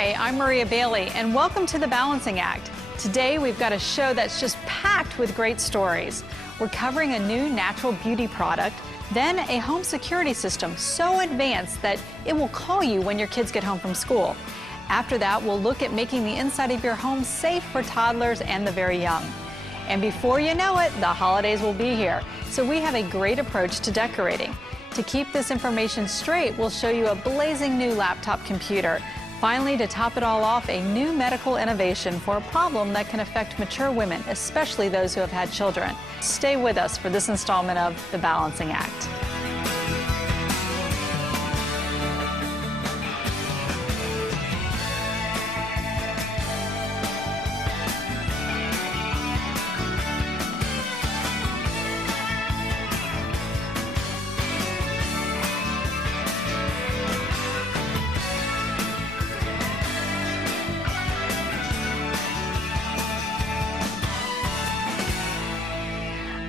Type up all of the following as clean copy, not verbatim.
Hi, I'm Maria Bailey, and welcome to The Balancing Act. Today, we've got a show that's just packed with great stories. We're covering a new natural beauty product, then a home security system so advanced that it will call you when your kids get home from school. After that, we'll look at making the inside of your home safe for toddlers and the very young. And before you know it, the holidays will be here. So we have a great approach to decorating. To keep this information straight, we'll show you a blazing new laptop computer. Finally, to top it all off, a new medical innovation for a problem that can affect mature women, especially those who have had children. Stay with us for this installment of The Balancing Act.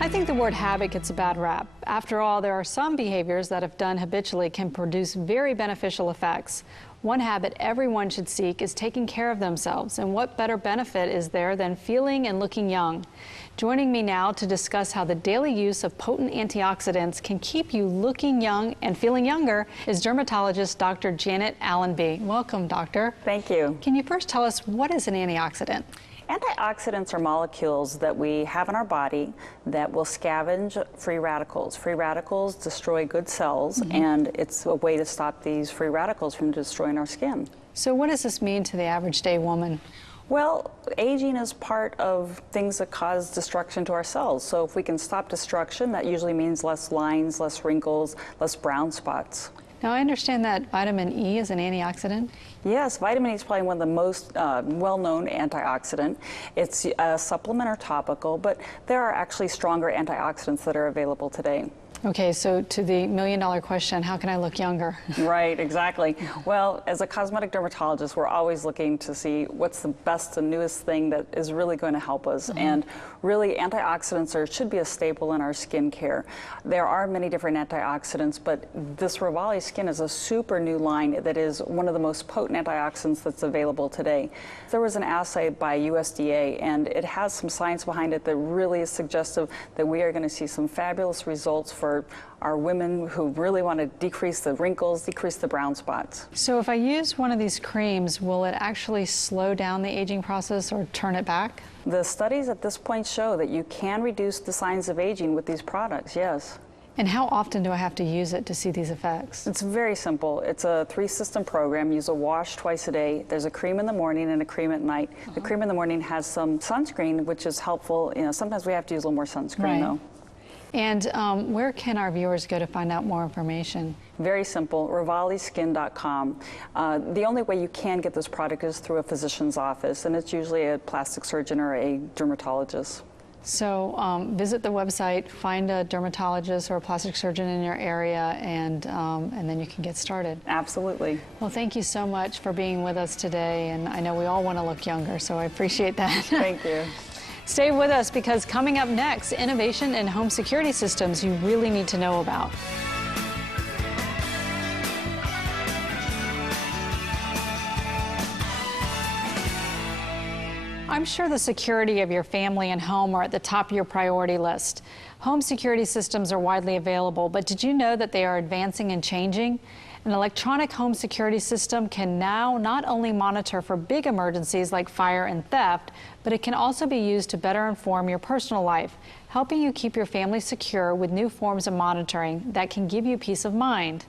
I think the word habit gets a bad rap. After all, there are some behaviors that, if done habitually, can produce very beneficial effects. One habit everyone should seek is taking care of themselves, and what better benefit is there than feeling and looking young? Joining me now to discuss how the daily use of potent antioxidants can keep you looking young and feeling younger is dermatologist Dr. Janet Allenby. Welcome, doctor. Thank you. Can you first tell us what is an antioxidant? Antioxidants are molecules that we have in our body that will scavenge free radicals. Free radicals destroy good cells, and it's a way to stop these free radicals from destroying our skin. So what does this mean to the average day woman? Well, aging is part of things that cause destruction to our cells. So if we can stop destruction, that usually means less lines, less wrinkles, less brown spots. Now, I understand that vitamin E is an antioxidant. Yes, vitamin E is probably one of the most well-known antioxidant. It's a supplement or topical, but there are actually stronger antioxidants that are available today. Okay, so to the million-dollar question, how can I look younger? Right, exactly. Well, as a cosmetic dermatologist, we're always looking to see what's the best and newest thing that is really going to help us. And really, antioxidants should be a staple in our skincare. There are many different antioxidants, but this Rivali Skin is a super new line that is one of the most potent antioxidants that's available today. There was an assay by USDA, and it has some science behind it that really is suggestive that we are going to see some fabulous results for our women who really want to decrease the wrinkles, decrease the brown spots. So if I use one of these creams, will it actually slow down the aging process or turn it back? The studies at this point show that you can reduce the signs of aging with these products, yes. And how often do I have to use it to see these effects? It's very simple. It's a 3-system program. Use a wash twice a day. There's a cream in the morning and a cream at night. The cream in the morning has some sunscreen, which is helpful. You know, sometimes we have to use a little more sunscreen, though. And where can our viewers go to find out more information? Very simple, rivaliskin.com. The only way you can get this product is through a physician's office, and it's usually a plastic surgeon or a dermatologist. So visit the website, find a dermatologist or a plastic surgeon in your area, and then you can get started. Absolutely. Well, thank you so much for being with us today, and I know we all want to look younger, so I appreciate that. Thank you. Stay with us, because coming up next, innovation in home security systems you really need to know about. I'm sure the security of your family and home are at the top of your priority list. Home security systems are widely available, but did you know that they are advancing and changing? An electronic home security system can now not only monitor for big emergencies like fire and theft, but it can also be used to better inform your personal life, helping you keep your family secure with new forms of monitoring that can give you peace of mind.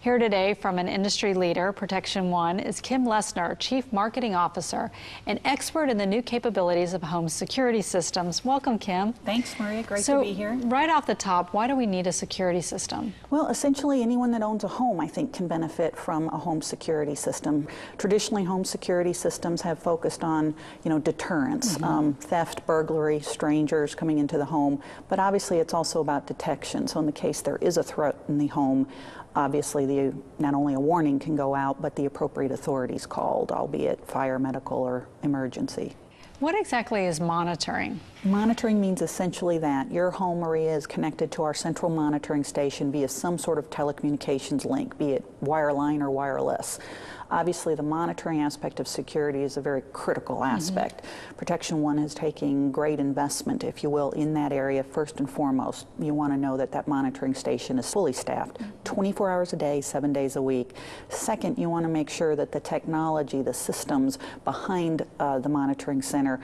Here today from an industry leader, Protection One, is Kim Lesner, Chief Marketing Officer, an expert in the new capabilities of home security systems. Welcome, Kim. Thanks, Maria. Great to be here. Right off the top, why do we need a security system? Well, essentially anyone that owns a home, I think, can benefit from a home security system. Traditionally, home security systems have focused on, deterrence, theft, burglary, strangers coming into the home, but obviously it's also about detection. So in the case there is a threat in the home, obviously not only a warning can go out, but the appropriate authorities called, albeit fire, medical, or emergency. What exactly is monitoring? Monitoring means essentially that your home, Maria, is connected to our central monitoring station via some sort of telecommunications link, be it wireline or wireless. Obviously, the monitoring aspect of security is a very critical aspect. Protection One is taking great investment, if you will, in that area. First and foremost, you want to know that that monitoring station is fully staffed, 24 hours a day, 7 days a week. Second, you want to make sure that the technology, the systems behind the monitoring center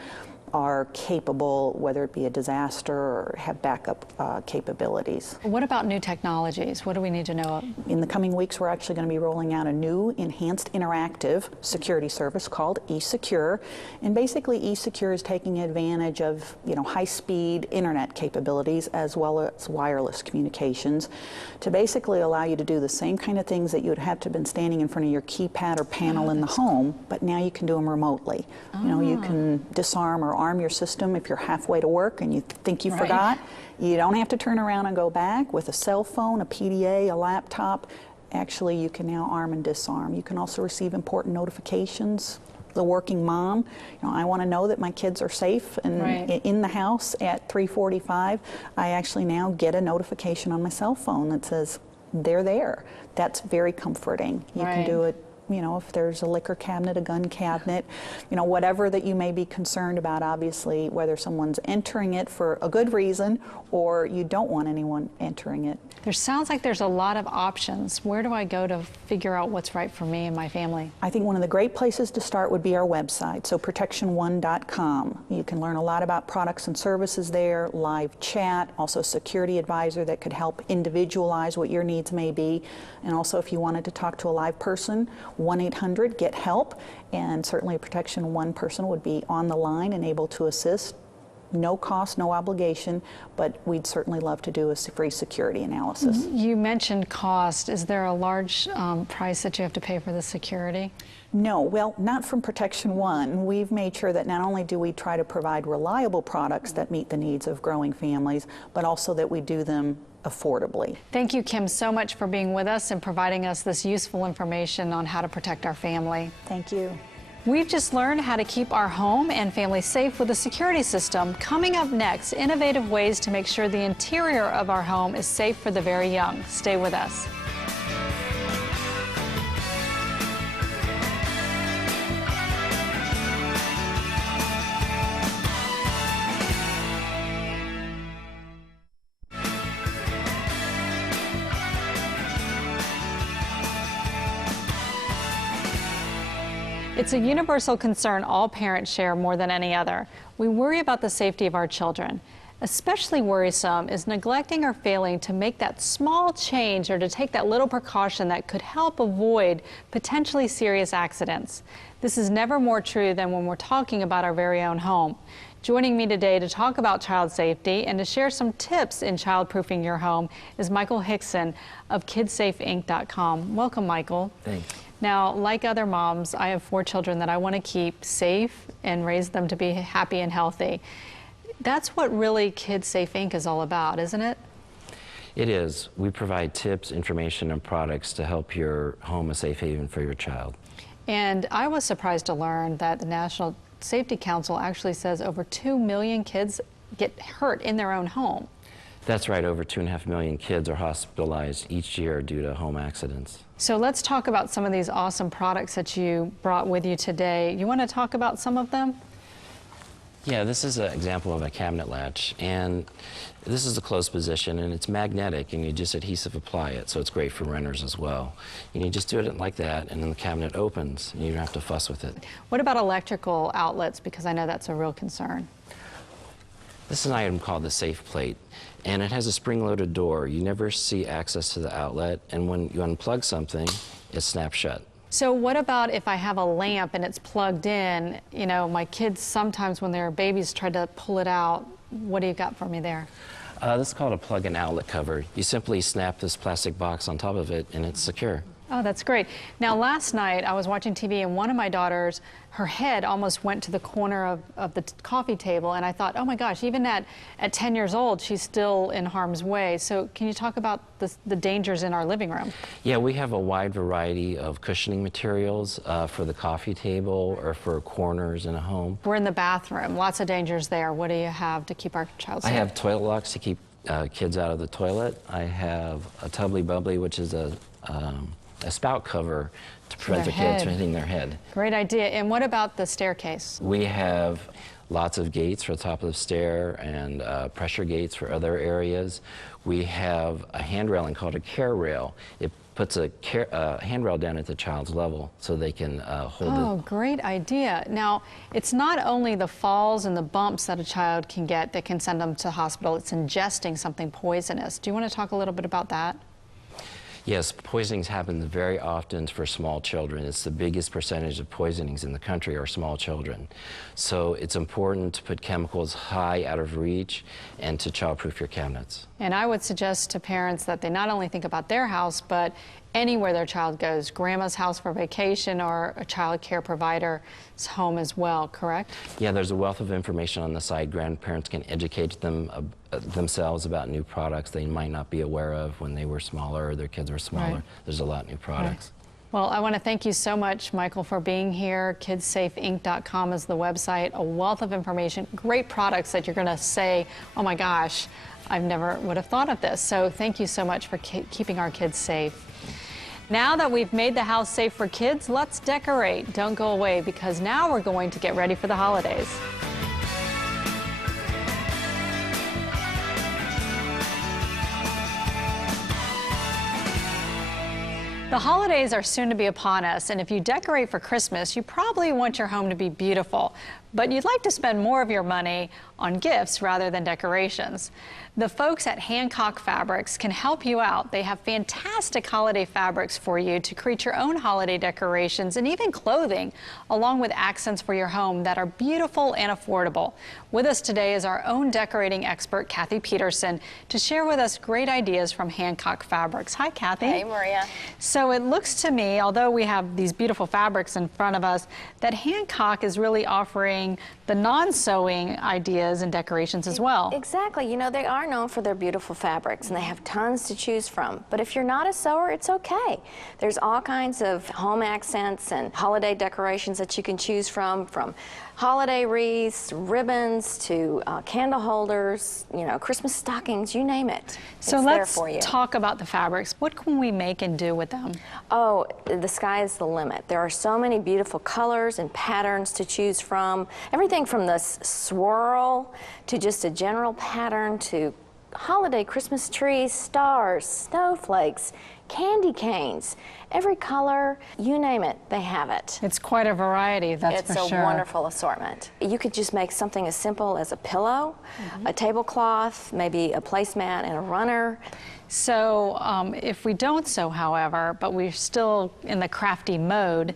are capable, whether it be a disaster or have backup capabilities. What about new technologies? What do we need to know? In the coming weeks, we're actually going to be rolling out a new enhanced interactive security service called eSecure. And basically, eSecure is taking advantage of, high-speed internet capabilities as well as wireless communications to basically allow you to do the same kind of things that you would have to have been standing in front of your keypad or panel in the home, but now you can do them remotely. You can disarm or arm your system if you're halfway to work and you think you forgot. You don't have to turn around and go back. With a cell phone, a PDA, a laptop, actually you can now arm and disarm. You can also receive important notifications. The working mom, I want to know that my kids are safe and in the house at 3:45. I actually now get a notification on my cell phone that says they're there. That's very comforting. You can do it, if there's a liquor cabinet, a gun cabinet, whatever that you may be concerned about, obviously, whether someone's entering it for a good reason or you don't want anyone entering it. There sounds like there's a lot of options. Where do I go to figure out what's right for me and my family? I think one of the great places to start would be our website, so protection1.com. You can learn a lot about products and services there, live chat, also a security advisor that could help individualize what your needs may be. And also, if you wanted to talk to a live person, 1-800-GET-HELP, and certainly a Protection One person would be on the line and able to assist. No cost, no obligation, but we'd certainly love to do a free security analysis. You mentioned cost. Is there a large price that you have to pay for the security? No, well, not from Protection One. We've made sure that not only do we try to provide reliable products that meet the needs of growing families, but also that we do them affordably. Thank you, Kim, so much for being with us and providing us this useful information on how to protect our family. Thank you. We've just learned how to keep our home and family safe with a security system. Coming up next, innovative ways to make sure the interior of our home is safe for the very young. Stay with us. It's a universal concern all parents share more than any other. We worry about the safety of our children. Especially worrisome is neglecting or failing to make that small change or to take that little precaution that could help avoid potentially serious accidents. This is never more true than when we're talking about our very own home. Joining me today to talk about child safety and to share some tips in childproofing your home is Michael Hickson of KidSafeInc.com. Welcome, Michael. Thanks. Now, like other moms, I have 4 children that I want to keep safe and raise them to be happy and healthy. That's what really KidSafe Inc. is all about, isn't it? It is. We provide tips, information, and products to help your home a safe haven for your child. And I was surprised to learn that the National Safety Council actually says over 2 million kids get hurt in their own home. That's right. Over 2.5 million kids are hospitalized each year due to home accidents. So let's talk about some of these awesome products that you brought with you today. You want to talk about some of them? Yeah, this is an example of a cabinet latch, and this is a closed position, and it's magnetic, and you just adhesive apply it, so it's great for renters as well. And you just do it like that, and then the cabinet opens, and you don't have to fuss with it. What about electrical outlets? Because I know that's a real concern. This is an item called the Safe Plate, and it has a spring-loaded door. You never see access to the outlet, and when you unplug something, it snaps shut. So what about if I have a lamp and it's plugged in? You know, my kids sometimes when they're babies try to pull it out. What do you got for me there? This is called a plug-in outlet cover. You simply snap this plastic box on top of it, and it's secure. Oh, that's great. Now, last night I was watching TV and one of my daughters, her head almost went to the corner of the coffee table, and I thought, oh my gosh, even at 10 years old, she's still in harm's way. So can you talk about the dangers in our living room? Yeah, we have a wide variety of cushioning materials for the coffee table or for corners in a home. We're in the bathroom, lots of dangers there. What do you have to keep our child safe? I have toilet locks to keep kids out of the toilet. I have a Tubbly Bubbly, which is a a spout cover to prevent the their kids head. from hitting their head. Great idea. And what about the staircase? We have lots of gates for the top of the stair and pressure gates for other areas. We have a hand railing called a care rail. It puts a handrail down at the child's level so they can hold it. Oh, great idea. Now, it's not only the falls and the bumps that a child can get that can send them to the hospital, it's ingesting something poisonous. Do you want to talk a little bit about that? Yes, poisonings happen very often for small children. It's the biggest percentage of poisonings in the country are small children. So it's important to put chemicals high out of reach and to childproof your cabinets. And I would suggest to parents that they not only think about their house, but anywhere their child goes, grandma's house for vacation or a child care provider's home as well, correct? Yeah, there's a wealth of information on the site. Grandparents can educate themselves about new products they might not be aware of when they were smaller or their kids were smaller. Right. There's a lot of new products. Right. Well, I want to thank you so much, Michael, for being here. KidsSafeInc.com is the website, a wealth of information, great products that you're going to say, oh my gosh, I never would have thought of this. So thank you so much for keeping our kids safe. Now that we've made the house safe for kids, let's decorate. Don't go away, because now we're going to get ready for the holidays. The holidays are soon to be upon us, and if you decorate for Christmas, you probably want your home to be beautiful, but you'd like to spend more of your money on gifts rather than decorations. The folks at Hancock Fabrics can help you out. They have fantastic holiday fabrics for you to create your own holiday decorations and even clothing, along with accents for your home that are beautiful and affordable. With us today is our own decorating expert, Cathy Peterson, to share with us great ideas from Hancock Fabrics. Hi, Cathy. Hey, Maria. So it looks to me, although we have these beautiful fabrics in front of us, that Hancock is really offering the non-sewing ideas and decorations as well. Exactly. You know, they are known for their beautiful fabrics, and they have tons to choose from. But if you're not a sewer, it's okay. There's all kinds of home accents and holiday decorations that you can choose from holiday wreaths, ribbons, to candle holders, you know, Christmas stockings, you name it. So it's there let's for you. talk about the fabrics. What can we make and do with them? Oh, the sky is the limit. There are so many beautiful colors and patterns to choose from. Everything from the swirl to just a general pattern to holiday Christmas trees, stars, snowflakes, candy canes. Every color, you name it, they have it. It's quite a variety, that's for sure. It's a wonderful assortment. You could just make something as simple as a pillow, a tablecloth, maybe a placemat and a runner. So if we don't sew, however, but we're still in the crafty mode,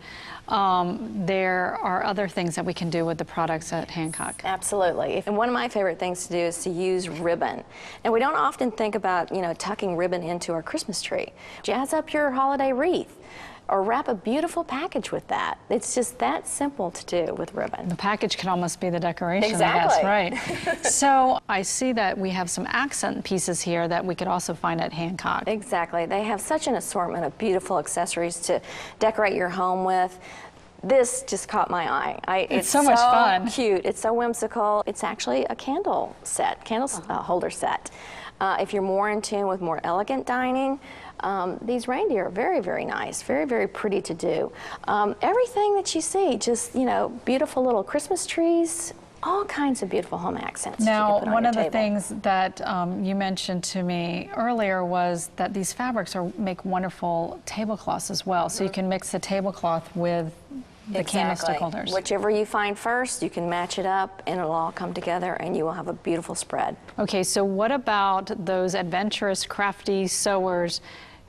there are other things that we can do with the products at Hancock. Absolutely. And one of my favorite things to do is to use ribbon. And we don't often think about, you know, tucking ribbon into our Christmas tree. Jazz up your holiday wreath or wrap a beautiful package with that. It's just that simple to do with ribbon. The package can almost be the decoration. Exactly. I guess, right. So I see that we have some accent pieces here that we could also find at Hancock. Exactly. They have such an assortment of beautiful accessories to decorate your home with. This just caught my eye. It's so much fun. Cute. It's so whimsical. It's actually a candle set, holder set. If you're more in tune with more elegant dining, these reindeer are very, very nice, very, very pretty to do. Everything that you see, just, you know, beautiful little Christmas trees, all kinds of beautiful home accents. Now, that you can put on one your of the table. things that you mentioned to me earlier was that these fabrics make wonderful tablecloths as well. So you can mix the tablecloth with the candlestick holders. Whichever you find first, you can match it up and it'll all come together and you will have a beautiful spread. Okay, so what about those adventurous, crafty sewers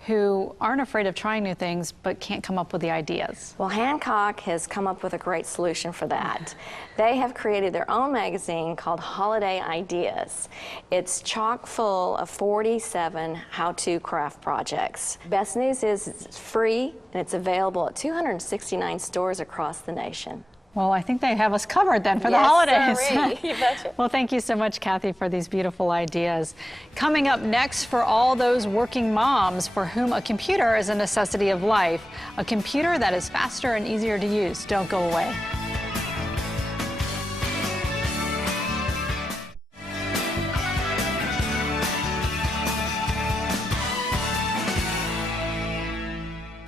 who aren't afraid of trying new things but can't come up with the ideas? Well, Hancock has come up with a great solution for that. They have created their own magazine called Holiday Ideas. It's chock full of 47 how-to craft projects. Best news is it's free and it's available at 269 stores across the nation. Well, I think they have us covered then for the Yes, holidays. sirree. You betcha. Well, thank you so much, Cathy, for these beautiful ideas. Coming up next, for all those working moms for whom a computer is a necessity of life, a computer that is faster and easier to use. Don't go away.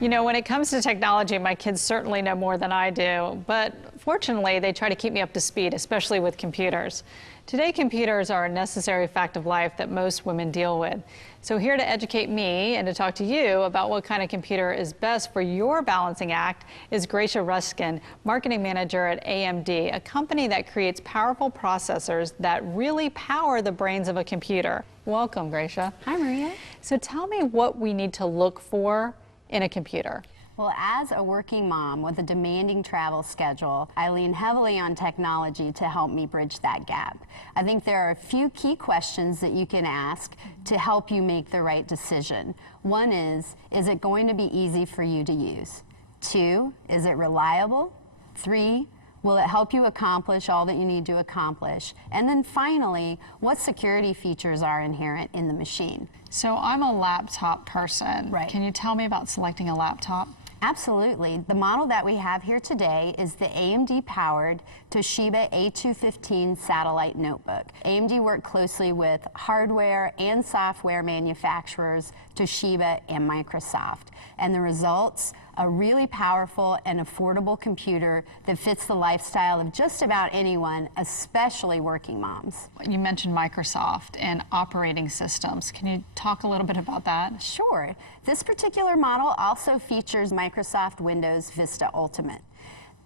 You know, when it comes to technology, my kids certainly know more than I do, but fortunately, they try to keep me up to speed, especially with computers. Today, computers are a necessary fact of life that most women deal with. So here to educate me and to talk to you about what kind of computer is best for your balancing act is Gratia Ruskin, marketing manager at AMD, a company that creates powerful processors that really power the brains of a computer. Welcome, Gratia. Hi, Maria. So tell me what we need to look for in a computer. Well, as a working mom with a demanding travel schedule, I lean heavily on technology to help me bridge that gap. I think there are a few key questions that you can ask to help you make the right decision. One is it going to be easy for you to use? 2, is it reliable? 3, will it help you accomplish all that you need to accomplish? And then finally, what security features are inherent in the machine? So I'm a laptop person. Right. Can you tell me about selecting a laptop? Absolutely. The model that we have here today is the AMD-powered Toshiba A215 satellite notebook. AMD worked closely with hardware and software manufacturers, Toshiba and Microsoft. And the results, a really powerful and affordable computer that fits the lifestyle of just about anyone, especially working moms. You mentioned Microsoft and operating systems. Can you talk a little bit about that? Sure. This particular model also features Microsoft Windows Vista Ultimate,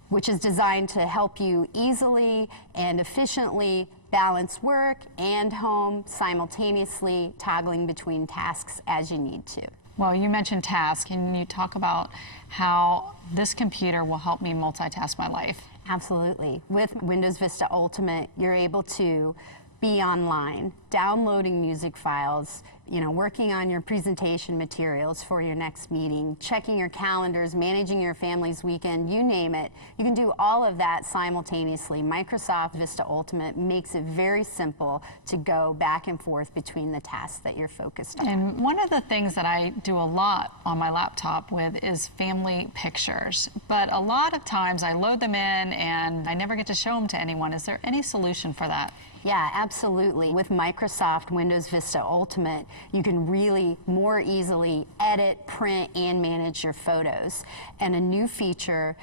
which is designed to help you easily and efficiently balance work and home simultaneously, toggling between tasks as you need to. Well, you mentioned tasks. Can you talk about how this computer will help me multitask my life? Absolutely. With Windows Vista Ultimate, you're able to be online, downloading music files, working on your presentation materials for your next meeting, checking your calendars, managing your family's weekend, you name it. You can do all of that simultaneously. Microsoft Vista Ultimate makes it very simple to go back and forth between the tasks that you're focused on. And one of the things that I do a lot on my laptop with is family pictures. But a lot of times I load them in and I never get to show them to anyone. Is there any solution for that? Yeah, absolutely. With Microsoft Windows Vista Ultimate, you can really more easily edit, print, and manage your photos. And a new feature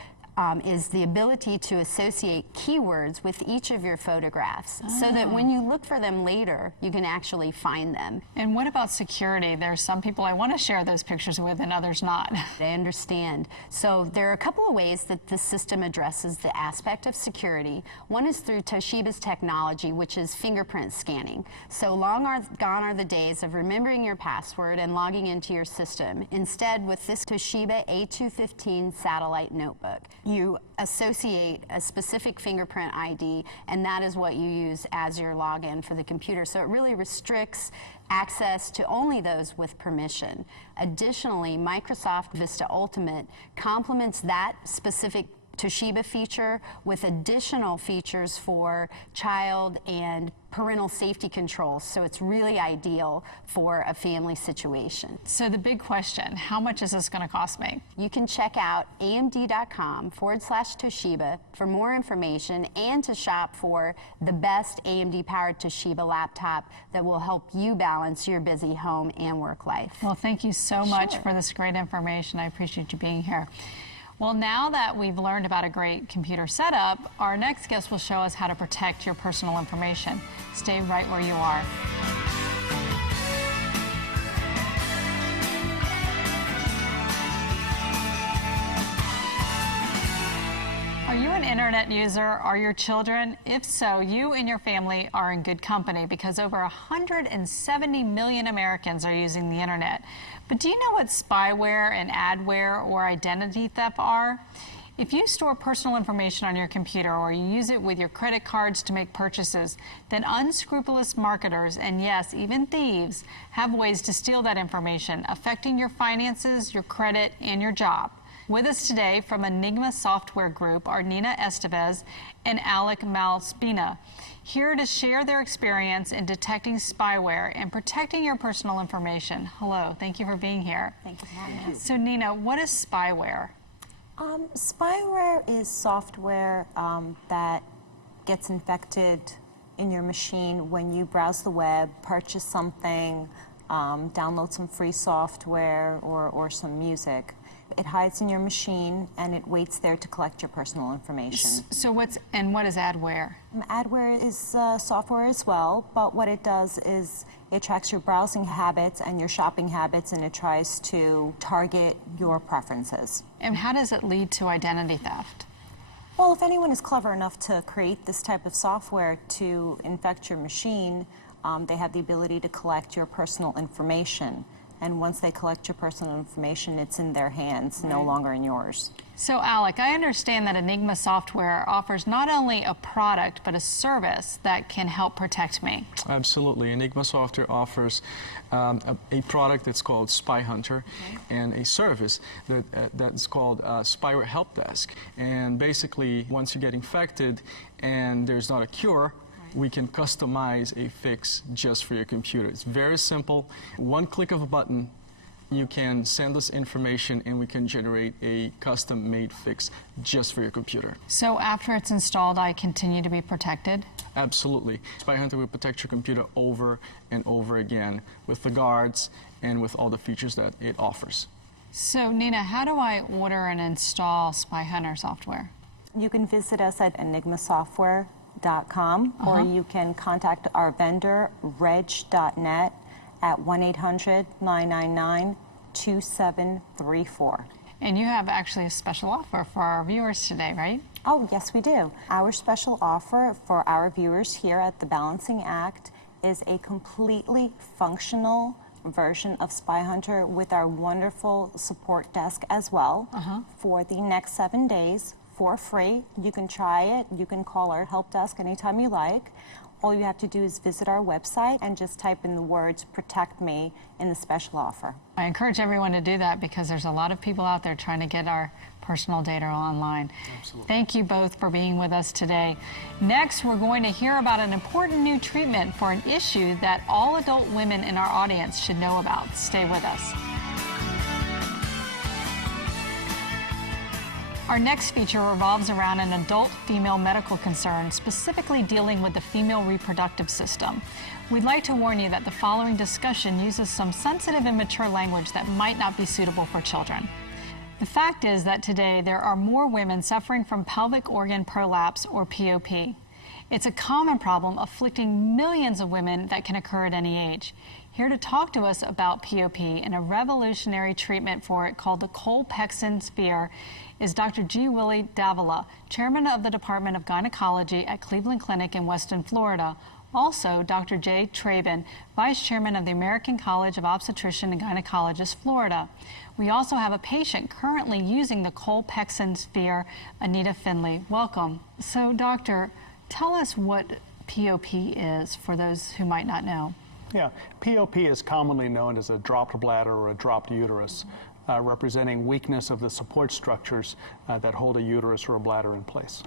is the ability to associate keywords with each of your photographs so that when you look for them later, you can actually find them. And what about security? There's some people I want to share those pictures with and others not. I understand. So there are a couple of ways that this system addresses the aspect of security. One is through Toshiba's technology, which is fingerprint scanning. So gone are the days of remembering your password and logging into your system. Instead, with this Toshiba A215 satellite notebook, you associate a specific fingerprint ID, and that is what you use as your login for the computer. So it really restricts access to only those with permission. Additionally, Microsoft Vista Ultimate complements that specific Toshiba feature with additional features for child and parental safety controls, so it's really ideal for a family situation. So the big question, how much is this going to cost me? You can check out amd.com/Toshiba for more information and to shop for the best AMD-powered Toshiba laptop that will help you balance your busy home and work life. Well, thank you so much Sure. for this great information. I appreciate you being here. Well, now that we've learned about a great computer setup, our next guest will show us how to protect your personal information. Stay right where you are. Are you an internet user? Are your children? If so, you and your family are in good company because over 170 million Americans are using the internet. But do you know what spyware and adware or identity theft are? If you store personal information on your computer or you use it with your credit cards to make purchases, then unscrupulous marketers, and yes, even thieves, have ways to steal that information, affecting your finances, your credit, and your job. With us today from Enigma Software Group are Nina Estevez and Alec Malespina, here to share their experience in detecting spyware and protecting your personal information. Hello, thank you for being here. Thank you for having us. So Nina, what is spyware? Spyware is software that gets infected in your machine when you browse the web, purchase something, download some free software or some music. It hides in your machine and it waits there to collect your personal information. So what is adware? Adware is software as well, but what it does is it tracks your browsing habits and your shopping habits, and it tries to target your preferences. And how does it lead to identity theft? Well, if anyone is clever enough to create this type of software to infect your machine, they have the ability to collect your personal information. And once they collect your personal information, it's in their hands, no longer in yours. So, Alec, I understand that Enigma software offers not only a product, but a service that can help protect me. Absolutely. Enigma software offers a product that's called Spy Hunter, and a service that's called Spyware Help Desk. And basically, once you get infected and there's not a cure, we can customize a fix just for your computer. It's very simple. One click of a button, you can send us information and we can generate a custom-made fix just for your computer. So after it's installed, I continue to be protected? Absolutely. Spy Hunter will protect your computer over and over again with the guards and with all the features that it offers. So Nina, how do I order and install Spy Hunter software? You can visit us at enigmasoftware.com, or you can contact our vendor, reg.net, at 1-800-999-2734. And you have actually a special offer for our viewers today, right? Oh, yes, we do. Our special offer for our viewers here at The Balancing Act is a completely functional version of Spy Hunter with our wonderful support desk as well for the next 7 days. For free. You can try it. You can call our help desk anytime you like. All you have to do is visit our website and just type in the words "protect me" in the special offer. I encourage everyone to do that because there's a lot of people out there trying to get our personal data online. Absolutely. Thank you both for being with us today. Next, we're going to hear about an important new treatment for an issue that all adult women in our audience should know about. Stay with us. Our next feature revolves around an adult female medical concern, specifically dealing with the female reproductive system. We'd like to warn you that the following discussion uses some sensitive and mature language that might not be suitable for children. The fact is that today there are more women suffering from pelvic organ prolapse, or POP. It's a common problem afflicting millions of women that can occur at any age. Here to talk to us about POP and a revolutionary treatment for it called the Cole-Pexon sphere is Dr. G. Woolley Davila, chairman of the Department of Gynecology at Cleveland Clinic in Weston, Florida. Also, Dr. Jay Traben, vice chairman of the American College of Obstetrician and Gynecologists, Florida. We also have a patient currently using the Cole-Pexon sphere, Anita Finley. Welcome. So, doctor, tell us what POP is for those who might not know. Yeah, POP is commonly known as a dropped bladder or a dropped uterus, representing weakness of the support structures that hold a uterus or a bladder in place.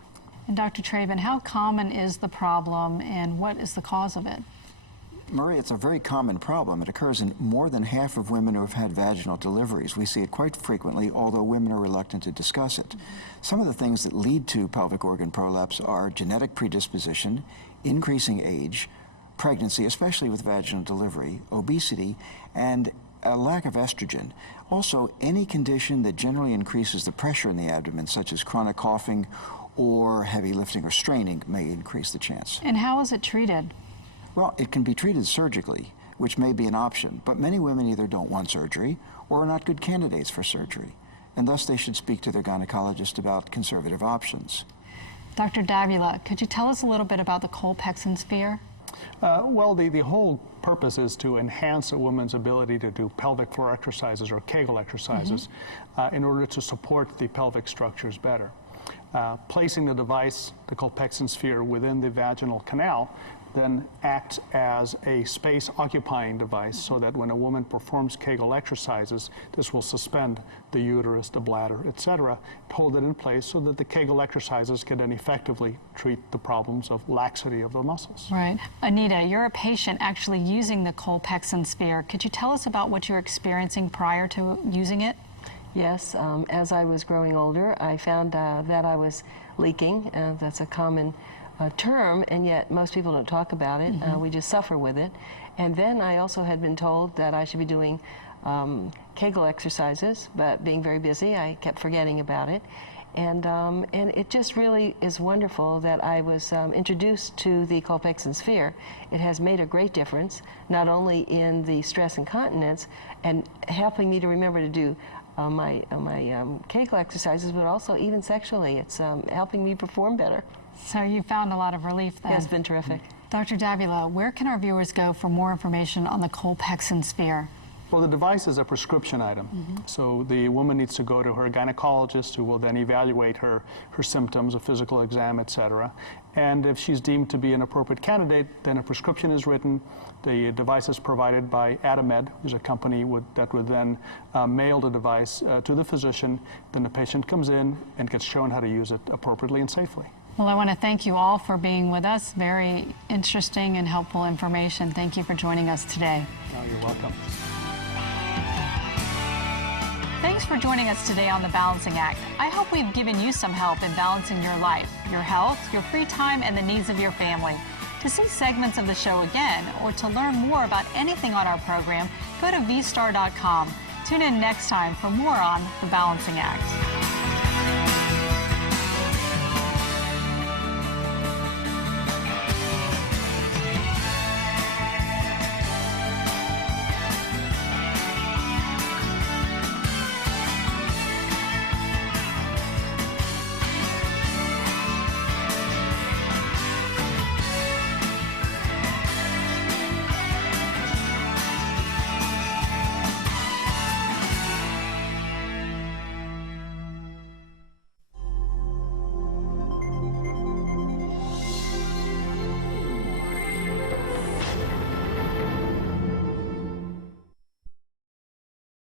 And Dr. Traben, how common is the problem and what is the cause of it? Marie, it's a very common problem. It occurs in more than half of women who have had vaginal deliveries. We see it quite frequently, although women are reluctant to discuss it. Some of the things that lead to pelvic organ prolapse are genetic predisposition, increasing age, pregnancy, especially with vaginal delivery, obesity, and a lack of estrogen. Also, any condition that generally increases the pressure in the abdomen, such as chronic coughing or heavy lifting or straining, may increase the chance. And how is it treated? Well, it can be treated surgically, which may be an option, but many women either don't want surgery or are not good candidates for surgery, and thus they should speak to their gynecologist about conservative options. Dr. Davila, could you tell us a little bit about the Cole-Pexon sphere? Well, the whole purpose is to enhance a woman's ability to do pelvic floor exercises or Kegel exercises in order to support the pelvic structures better. Placing the device, the Cole-Pexon sphere, within the vaginal canal then acts as a space-occupying device so that when a woman performs Kegel exercises, this will suspend the uterus, the bladder, etc., hold it in place so that the Kegel exercises can then effectively treat the problems of laxity of the muscles. Right. Anita, you're a patient actually using the Cole-Pexon sphere. Could you tell us about what you're experiencing prior to using it? Yes, as I was growing older, I found that I was leaking. That's a common term, and yet most people don't talk about it. We just suffer with it. And then I also had been told that I should be doing Kegel exercises, but being very busy, I kept forgetting about it. And it just really is wonderful that I was introduced to the Colpexin sphere. It has made a great difference, not only in the stress incontinence and helping me to remember to do my Kegel exercises, but also even sexually. It's helping me perform better. So you found a lot of relief then. It's been terrific. Dr. Davila, where can our viewers go for more information on the Colpexin sphere? Well, the device is a prescription item. So the woman needs to go to her gynecologist, who will then evaluate her symptoms, a physical exam, etc. And if she's deemed to be an appropriate candidate, then a prescription is written. The device is provided by Adamed, who's a company that would then mail the device to the physician. Then the patient comes in and gets shown how to use it appropriately and safely. Well, I want to thank you all for being with us. Very interesting and helpful information. Thank you for joining us today. Oh, you're welcome. Thanks for joining us today on The Balancing Act. I hope we've given you some help in balancing your life, your health, your free time, and the needs of your family. To see segments of the show again or to learn more about anything on our program, go to vstar.com. Tune in next time for more on The Balancing Act.